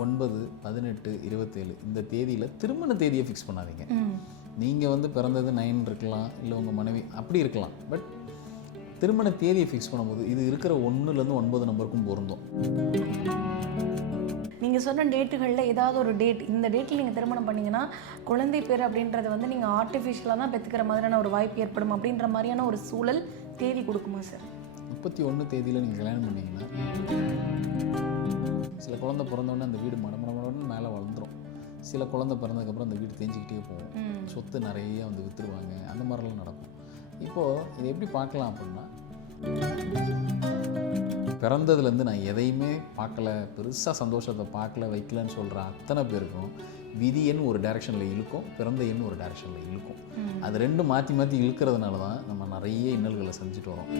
9, 18, 27 இந்த தேதியில் திருமண தேதியை ஃபிக்ஸ் பண்ணாதீங்க. நீங்கள் வந்து பிறந்தது 9 இருக்கலாம், இல்லை உங்கள் மனைவி அப்படி இருக்கலாம். பட் திருமண தேதியை ஃபிக்ஸ் பண்ணும்போது இது இருக்கிற 1லேருந்து 9 நம்பருக்கும் பொருந்தும். நீங்கள் சொன்ன டேட்டுகளில் ஏதாவது ஒரு டேட், இந்த டேட்டில் நீங்கள் திருமணம் பண்ணிங்கன்னா குழந்தை பேர் அப்படின்றது வந்து நீங்கள் ஆர்டிஃபிஷியலாக தான் பெற்றுக்கிற மாதிரியான ஒரு வாய்ப்பு ஏற்படும் அப்படின்ற மாதிரியான ஒரு சூழல் தேதி கொடுக்குமா சார்? 31 தேதியில் நீங்கள் கல்யாணம் பண்ணிங்கன்னா சில குழந்தை பிறந்தோடனே அந்த வீடு மடமடமடன்னு மேலே வளர்ந்துடும். சில குழந்தை பிறந்ததுக்கப்புறம் அந்த வீடு தேஞ்சிக்கிட்டே போகும். சொத்து நிறைய வந்து விற்றுருவாங்க. அந்த மாதிரிலாம் நடக்கும். இப்போது இதை எப்படி பார்க்கலாம் அப்படின்னா, பிறந்ததுலேருந்து நான் எதையுமே பார்க்கல, பெருசாக சந்தோஷத்தை பார்க்கல வைக்கலன்னு சொல்கிற அத்தனை பேருக்கும் விதி எண் ஒரு டைரெக்ஷனில் இழுக்கும், பிறந்த எண் ஒரு டைரெக்ஷனில் இழுக்கும். அது ரெண்டும் மாற்றி மாற்றி இழுக்கிறதுனால தான் நம்ம நிறைய இன்னல்களை செஞ்சுட்டு வரோம்.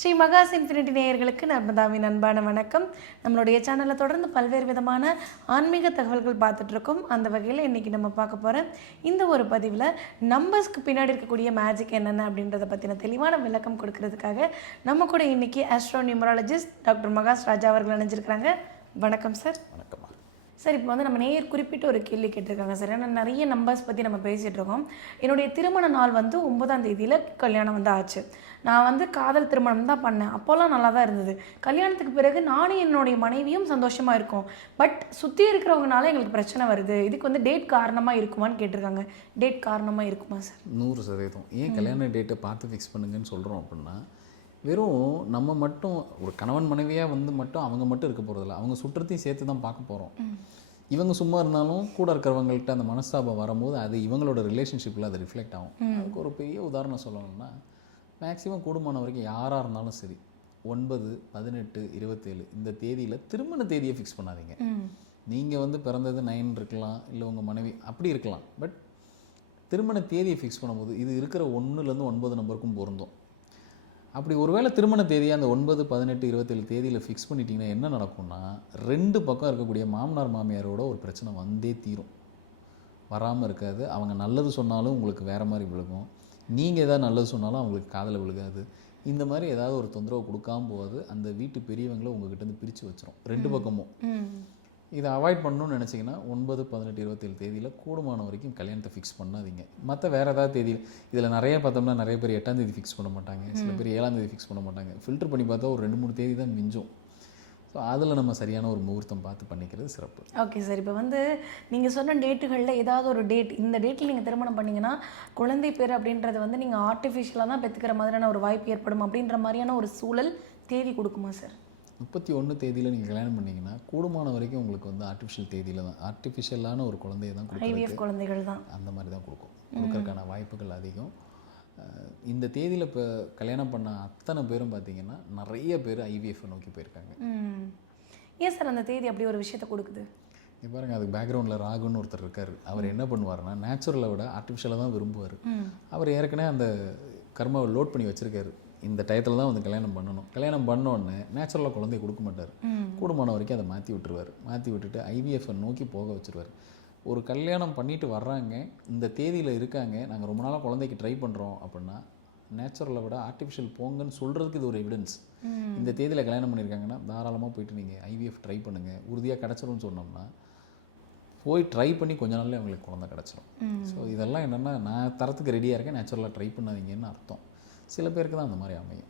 ஸ்ரீ மகாஸ் இன்ஃபினிட்டி நேயர்களுக்கு நர்மதாவின் அன்பான வணக்கம். நம்மளுடைய சேனலில் தொடர்ந்து பல்வேறு விதமான ஆன்மீக தகவல்கள் பார்த்துட்ருக்கோம். அந்த வகையில் இன்றைக்கி நம்ம பார்க்க போகிற இந்த ஒரு பதிவில் நம்பர்ஸ்க்கு பின்னாடி இருக்கக்கூடிய மேஜிக் என்னென்ன அப்படின்றத பற்றின தெளிவான விளக்கம் கொடுக்கறதுக்காக நம்ம கூட இன்றைக்கி ஆஸ்ட்ரோ நியூமராலஜிஸ்ட் டாக்டர் மகாஸ் ராஜா அவர்கள் இணைஞ்சிருக்கிறாங்க. வணக்கம் சார். வணக்கம் சார். இப்போ வந்து நம்ம நேயர் குறிப்பிட்டு ஒரு கேள்வி கேட்டிருக்காங்க சார். ஏன்னா நிறைய நம்பர்ஸ் பற்றி நம்ம பேசிகிட்டு இருக்கோம். என்னுடைய திருமண நாள் வந்து 9ஆம் தேதியில் கல்யாணம் வந்து ஆச்சு. நான் வந்து காதல் திருமணம் தான் பண்ணேன். அப்போல்லாம் நல்லா தான் இருந்தது. கல்யாணத்துக்கு பிறகு நானும் என்னுடைய மனைவியும் சந்தோஷமாக இருக்கோம். பட் சுற்றி இருக்கிறவங்கனால எங்களுக்கு பிரச்சனை வருது. இதுக்கு வந்து டேட் காரணமாக இருக்குமான்னு கேட்டிருக்காங்க. டேட் காரணமாக இருக்குமா சார்? 100%. ஏன் கல்யாண டேட்டை பார்த்து ஃபிக்ஸ் பண்ணுங்கன்னு சொல்கிறோம் அப்படின்னா, வெறும் நம்ம மட்டும் ஒரு கணவன் மனைவியாக வந்து மட்டும் அவங்க மட்டும் இருக்க போகிறதில்ல, அவங்க சுற்றத்தையும் சேர்த்து தான் பார்க்க போகிறோம். இவங்க சும்மா இருந்தாலும் கூட இருக்கிறவங்கள்ட்ட அந்த மனஸ்தாபம் வரும்போது அது இவங்களோட ரிலேஷன்ஷிப்பில் அது ரிஃப்ளெக்ட் ஆகும். அதுக்கு ஒரு பெரிய உதாரணம் சொல்லணும்னா, மேக்ஸிமம் கூடுமான வரைக்கும் யாராக இருந்தாலும் சரி 9, 18, 27 இந்த தேதியில் திருமண தேதியை ஃபிக்ஸ் பண்ணாதீங்க. நீங்கள் வந்து பிறந்தது 9 இருக்கலாம், இல்லை உங்கள் மனைவி அப்படி இருக்கலாம். பட் திருமண தேதியை ஃபிக்ஸ் பண்ணும்போது இது இருக்கிற 1லேருந்து 9 நம்பருக்கும் பொருந்தும். அப்படி ஒருவேளை திருமண தேதியை அந்த 9, 18, 27 தேதியில் ஃபிக்ஸ் பண்ணிட்டீங்கன்னா என்ன நடக்கும்னா, 2 பக்கம் இருக்கக்கூடிய மாமனார் மாமியாரோட ஒரு பிரச்சனை வந்தே தீரும். வராமல் இருக்காது. அவங்க நல்லது சொன்னாலும் உங்களுக்கு வேறு மாதிரி விழுகும், நீங்கள் எதாவது நல்லது சொன்னாலும் அவங்களுக்கு காதில் விழுகாது. இந்த மாதிரி ஏதாவது ஒரு தொந்தரவு கொடுக்காம போகாது. அந்த வீட்டு பெரியவங்களை உங்ககிட்ட பிரித்து வச்சிரும் 2 பக்கமும். இதை அவாய்ட் பண்ணணும்னு நினச்சிங்கன்னா 9, 18, 27 தேதியில் கூடுமான வரைக்கும் கல்யாணத்தை ஃபிக்ஸ் பண்ணாதீங்க. மற்ற வேறு ஏதாவது தேதியில் இதில் நிறைய பார்த்தோம்னா நிறைய பேர் 8ஆம் தேதி ஃபிக்ஸ் பண்ண மாட்டாங்க, சில பேர் 7ஆம் தேதி ஃபிக்ஸ் பண்ண மாட்டாங்க. ஃபில்டர் பண்ணி பார்த்தா ஒரு 2-3 தேதி தான் மிஞ்சும். ஸோ அதில் நம்ம சரியான ஒரு முகூர்த்தம் பார்த்து பண்ணிக்கிறது சிறப்பு. Okay sir. இப்போ வந்து நீங்கள் சொன்ன டேட்டுகளில் ஏதாவது ஒரு டேட், இந்த டேட்டில் நீங்கள் திருமணம் பண்ணிங்கன்னா குழந்தை பேர் அப்படின்றது வந்து நீங்கள் ஆர்டிஃபிஷியலாக தான் பெற்றுக்கிற மாதிரியான ஒரு வாய்ப்பு ஏற்படும் அப்படின்ற மாதிரியான ஒரு சூழல் தேதி கொடுக்குமா சார்? 31 தேதியில் நீங்கள் கல்யாணம் பண்ணிங்கன்னா கூடுமான வரைக்கும் உங்களுக்கு வந்து ஆர்டிஃபிஷியல் தேதியில் தான், ஆர்டிஃபிஷியலான ஒரு குழந்தைய தான் கொடுக்கும். ஐவிஎஃப் குழந்தைகள் தான் அந்த மாதிரி தான் கொடுக்கறதுக்கான வாய்ப்புகள் அதிகம். இந்த தேதியில் இப்போ கல்யாணம் பண்ண அத்தனை பேரும் பார்த்தீங்கன்னா நிறைய பேர் ஐவிஎஃப் நோக்கி போயிருக்காங்க. ஏன் சார் அந்த தேதி அப்படி ஒரு விஷயத்தை கொடுக்குது? இப்போ பாருங்கள், அதுக்கு பேக்ரவுண்டில் ராகுன்னு ஒருத்தர் இருக்கார். அவர் என்ன பண்ணுவார்னா, நேச்சுரலை விட ஆர்டிஃபிஷியலாக தான் விரும்புவார். அவர் ஏற்கனவே அந்த கர்மாவை லோட் பண்ணி வச்சுருக்காரு. இந்த டயத்தில் தான் வந்து கல்யாணம் பண்ணணும். கல்யாணம் பண்ணோடனே நேச்சுரலாக குழந்தைய கொடுக்க மாட்டார். கூடுமான வரைக்கும் அதை மாற்றி விட்டுருவார். மாற்றி விட்டுட்டு ஐவிஎஃப்பை நோக்கி போக வச்சுருவார். ஒரு கல்யாணம் பண்ணிட்டு வர்றாங்க, இந்த தேதியில் இருக்காங்க, நாங்கள் ரொம்ப நாளாக குழந்தைக்கு ட்ரை பண்ணுறோம் அப்படின்னா, நேச்சுரலை விட ஆர்டிஃபிஷியல் போங்கன்னு சொல்கிறதுக்கு இது ஒரு எவிடன்ஸ். இந்த தேதியில் கல்யாணம் பண்ணியிருக்காங்கன்னா தாராளமாக போயிட்டு நீங்கள் ஐவிஎஃப் ட்ரை பண்ணுங்கள், உறுதியாக கிடச்சிரும்னு சொன்னோம்னா போய் ட்ரை பண்ணி கொஞ்ச நாள்லேயே அவங்களுக்கு குழந்தை கிடச்சிரும். ஸோ இதெல்லாம் என்னென்னா, நான் தரத்துக்கு ரெடியாக இருக்கேன், நேச்சுரலாக ட்ரை பண்ணாதீங்கன்னு அர்த்தம். சில பேருக்கு தான் அந்த மாதிரி அமையும்.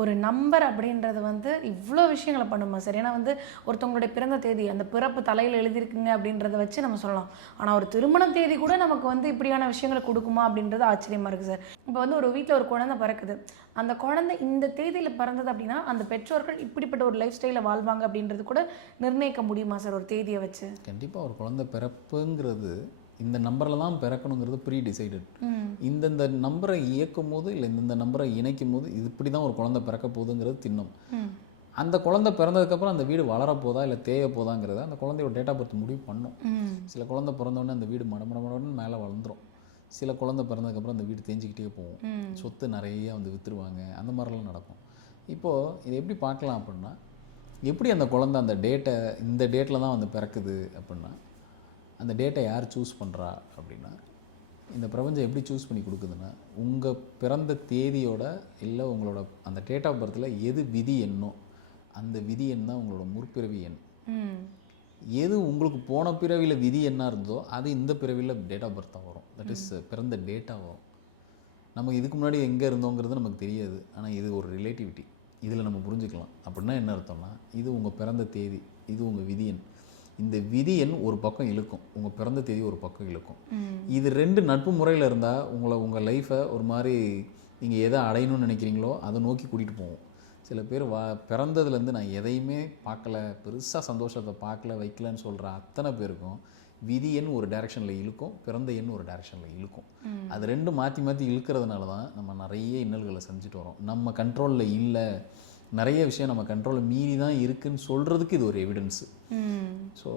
ஒரு நம்பர் அப்படின்றது வந்து இவ்வளோ விஷயங்களை பண்ணுமா சார்? ஏன்னா வந்து ஒருத்தவங்களுடைய பிறந்த தேதி, அந்த பிறப்பு தலையில் எழுதியிருக்குங்க அப்படின்றத வச்சு நம்ம சொல்லலாம். ஆனால் ஒரு திருமண தேதி கூட நமக்கு வந்து இப்படியான விஷயங்களை கொடுக்குமா அப்படின்றது ஆச்சரியமாக இருக்குது சார். இப்போ வந்து ஒரு வீட்டில் ஒரு குழந்தை பிறக்குது, அந்த குழந்தை இந்த தேதியில் பிறந்தது அப்படின்னா அந்த பெற்றோர்கள் இப்படிப்பட்ட ஒரு லைஃப் ஸ்டைலில் வாழ்வாங்க அப்படின்றது கூட நிர்ணயிக்க முடியுமா சார் ஒரு தேதியை வச்சு? கண்டிப்பாக. ஒரு குழந்தை பிறப்புங்கிறது இந்த நம்பரில் தான் பிறக்கணுங்கிறது ப்ரீ டிசைடட். இந்தந்த நம்பரை இயக்கும் போது இல்லை இந்தந்த நம்பரை இணைக்கும் போது இது இப்படி தான் ஒரு குழந்தை பிறக்க போகுதுங்கிறது திண்ணம். அந்த குழந்தை பிறந்ததுக்கப்புறம் அந்த வீடு வளரப்போதா இல்லை தேய போதாங்கிறத அந்த குழந்தையோட டேட் ஆஃப் பர்த் முடிவு பண்ணும். சில குழந்தை பிறந்தோடனே அந்த வீடு மடமடமடன்னு மேலே வளர்ந்துடும். சில குழந்தை பிறந்ததுக்கப்புறம் அந்த வீடு தேஞ்சிக்கிட்டே போகும், சொத்து நிறைய வந்து விற்றுருவாங்க. அந்த மாதிரிலாம் நடக்கும். இப்போது இதை எப்படி பார்க்கலாம் அப்படின்னா, எப்படி அந்த குழந்தை அந்த டேட்டை இந்த டேட்டில் தான் வந்து பிறக்குது அப்படின்னா, அந்த டேட்டை யார் சூஸ் பண்ணுறா அப்படின்னா இந்த பிரபஞ்சம் எப்படி சூஸ் பண்ணி கொடுக்குதுன்னா, உங்கள் பிறந்த தேதியோட இல்லை உங்களோட அந்த டேட் ஆஃப் பர்த்தில் எது விதி எண்ணோ அந்த விதி எண் தான் உங்களோட முற்பிறவி எண். எது உங்களுக்கு போன பிறவியில் விதி என்ன இருந்ததோ அது இந்த பிறவியில் டேட் ஆஃப் பர்த்தாக வரும். தட் இஸ் பிறந்த டேட்டாக வரும். நமக்கு இதுக்கு முன்னாடி எங்கே இருந்தோங்கிறது நமக்கு தெரியாது. ஆனால் இது ஒரு ரிலேட்டிவிட்டி, இதில் நம்ம புரிஞ்சுக்கலாம். அப்படின்னா என்ன அர்த்தம்னா, இது உங்கள் பிறந்த தேதி, இது உங்கள் விதி எண். இந்த விதி எண் ஒரு பக்கம் இழுக்கும், உங்கள் பிறந்த தேதி ஒரு பக்கம் இழுக்கும். இது ரெண்டு நட்பு முறையில் இருந்தால் உங்கள் லைஃப்பை ஒரு மாதிரி நீங்கள் எதை அடையணும்னு நினைக்கிறீங்களோ அதை நோக்கி கூட்டிகிட்டு போவோம். சில பேர் பிறந்ததுலேருந்து நான் எதையுமே பார்க்கல, பெருசாக சந்தோஷத்தை பார்க்கல வைக்கலன்னு சொல்கிற அத்தனை பேருக்கும் விதி எண் ஒரு டைரெக்ஷனில் இழுக்கும், பிறந்த எண் ஒரு டைரெக்ஷனில் இழுக்கும். அது ரெண்டு மாற்றி மாற்றி இழுக்கிறதுனால தான் நம்ம நிறைய இன்னல்களை செஞ்சுட்டு வரோம். நம்ம கண்ட்ரோலில் இல்லை, நிறைய விஷயம் நம்ம கண்ட்ரோலில் மீறி தான் இருக்குதுன்னு சொல்கிறதுக்கு இது ஒரு எவிடன்ஸு. ஸோ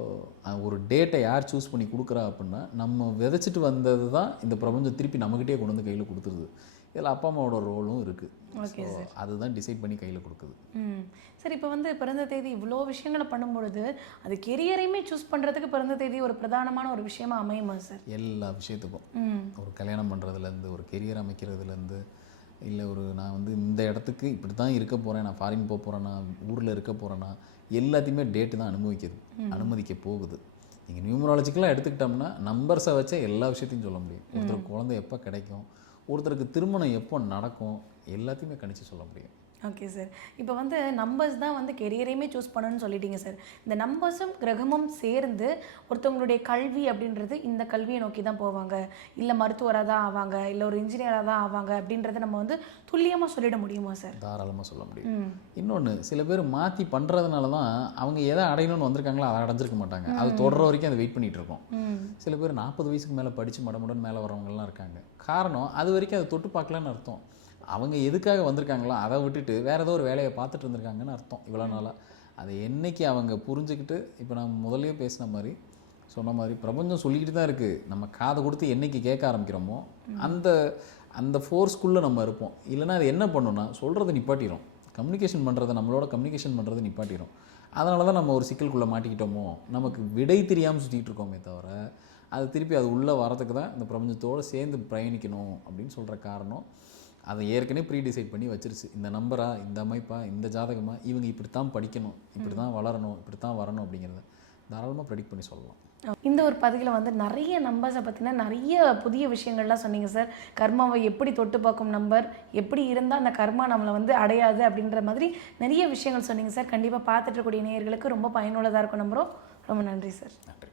ஒரு டேட்டை யார் சூஸ் பண்ணி கொடுக்குறா அப்படின்னா, நம்ம விதைச்சிட்டு வந்தது தான் இந்த பிரபஞ்சம் திருப்பி நம்மகிட்டே கொண்டு வந்து கையில் கொடுத்துருது. இதில் அப்பா அம்மாவோட ரோலும் இருக்குது. ஸோ அதுதான் டிசைட் பண்ணி கையில் கொடுக்குது. சரி, இப்போ வந்து பிறந்த தேதி இவ்வளோ விஷயங்களை பண்ணும்பொழுது அது கெரியரையுமே சூஸ் பண்ணுறதுக்கு பிறந்த தேதி ஒரு பிரதானமான ஒரு விஷயமா அமையுமா சார்? எல்லா விஷயத்துக்கும், ஒரு கல்யாணம் பண்ணுறதுலேருந்து, ஒரு கெரியர் அமைக்கிறதுலேருந்து, இல்லை நான் வந்து இந்த இடத்துக்கு இப்படி தான் இருக்க போகிறேன், நான் ஃபாரின் போக போகிறேன்னா, ஊரில் இருக்க போகிறேன்னா, எல்லாத்தையுமே டேட்டு தான் அனுமதிக்க போகுது. நீங்கள் நியூமராலஜிக்கலாக எடுத்துக்கிட்டோம்னா நம்பர்ஸை வச்சே எல்லா விஷயத்தையும் சொல்ல முடியும். ஒருத்தருக்கு குழந்தை எப்போ கிடைக்கும், ஒருத்தருக்கு திருமணம் எப்போ நடக்கும், எல்லாத்தையுமே கணிச்சு சொல்ல முடியும். Okay sir. இப்போ வந்து நம்பர்ஸ் தான் வந்து கெரியரையுமே சூஸ் பண்ணணும்னு சொல்லிட்டீங்க சார். இந்த நம்பர்ஸும் கிரகமும் சேர்ந்து ஒருத்தவங்களுடைய கல்வி அப்படின்றது இந்த கல்வியை நோக்கி தான் போவாங்க, இல்லை மருத்துவராக தான் ஆவாங்க, இல்லை ஒரு இன்ஜினியராக தான் ஆவாங்க அப்படின்றத நம்ம வந்து துல்லியமாக சொல்லிட முடியுமா சார்? தாராளமாக சொல்ல முடியும். இன்னொன்று, சில பேர் மாற்றி பண்ணுறதுனால தான் அவங்க எதை அடையணும்னு வந்திருக்காங்களோ அதை அடைஞ்சிருக்க மாட்டாங்க. அது தொடர வரைக்கும் அதை வெயிட் பண்ணிகிட்டு இருக்கோம். சில பேர் 40 வயசுக்கு மேலே படித்து மடமுடன் மேலே வரவங்கலாம் இருக்காங்க. காரணம், அது வரைக்கும் அதை தொட்டு பார்க்கலன்னு அர்த்தம். அவங்க எதுக்காக வந்திருக்காங்களோ அதை விட்டுட்டு வேறு ஏதோ ஒரு வேலையை பார்த்துட்டு இருந்திருக்காங்கன்னு அர்த்தம் இவ்வளோ நாளாக. அதை என்னைக்கு அவங்க புரிஞ்சுக்கிட்டு, இப்போ நான் முதல்லையே சொன்ன மாதிரி பிரபஞ்சம் சொல்லிக்கிட்டு தான் இருக்குது. நம்ம காதை கொடுத்து என்னைக்கு கேட்க ஆரம்பிக்கிறோமோ அந்த ஃபோர்ஸ்குள்ளே நம்ம இருப்போம். இல்லைனா அது என்ன பண்ணுன்னா சொல்கிறத நிப்பாட்டிடும், நம்மளோட கம்யூனிகேஷன் பண்ணுறதை நிப்பாட்டிடும். அதனால தான் நம்ம ஒரு சிக்கலுக்குள்ளே மாட்டிக்கிட்டோமோ, நமக்கு விடை தெரியாமல் சுற்றிட்டு இருக்கோமே தவிர, அது திருப்பி அது உள்ளே வரத்துக்கு தான் இந்த பிரபஞ்சத்தோடு சேர்ந்து பயணிக்கணும் அப்படின்னு சொல்கிற காரணம். அதை ஏற்கனவே ப்ரீ டிசைட் பண்ணி வச்சிருச்சு. இந்த நம்பரா, இந்த அமைப்பா, இந்த ஜாதகமா, இவங்க இப்படி தான் படிக்கணும், இப்படி தான் வளரணும், இப்படி தான் வரணும் அப்படிங்கிறத தாராளமாக ப்ரெடிக்ட் பண்ணி சொல்லலாம். இந்த ஒரு பதிவில் வந்து நிறைய நம்பர்ஸை பற்றின நிறைய புதிய விஷயங்கள்லாம் சொன்னீங்க சார். கர்மாவை எப்படி தொட்டு பார்க்கும் நம்பர், எப்படி இருந்தால் அந்த கர்மா நம்மளை வந்து அடையாது அப்படின்ற மாதிரி நிறைய விஷயங்கள் சொன்னீங்க சார். கண்டிப்பாக பார்த்துட்டு இருக்கக்கூடிய நேயர்களுக்கு ரொம்ப பயனுள்ளதாக இருக்கும் நம்புகிறோம். ரொம்ப நன்றி சார். நன்றி.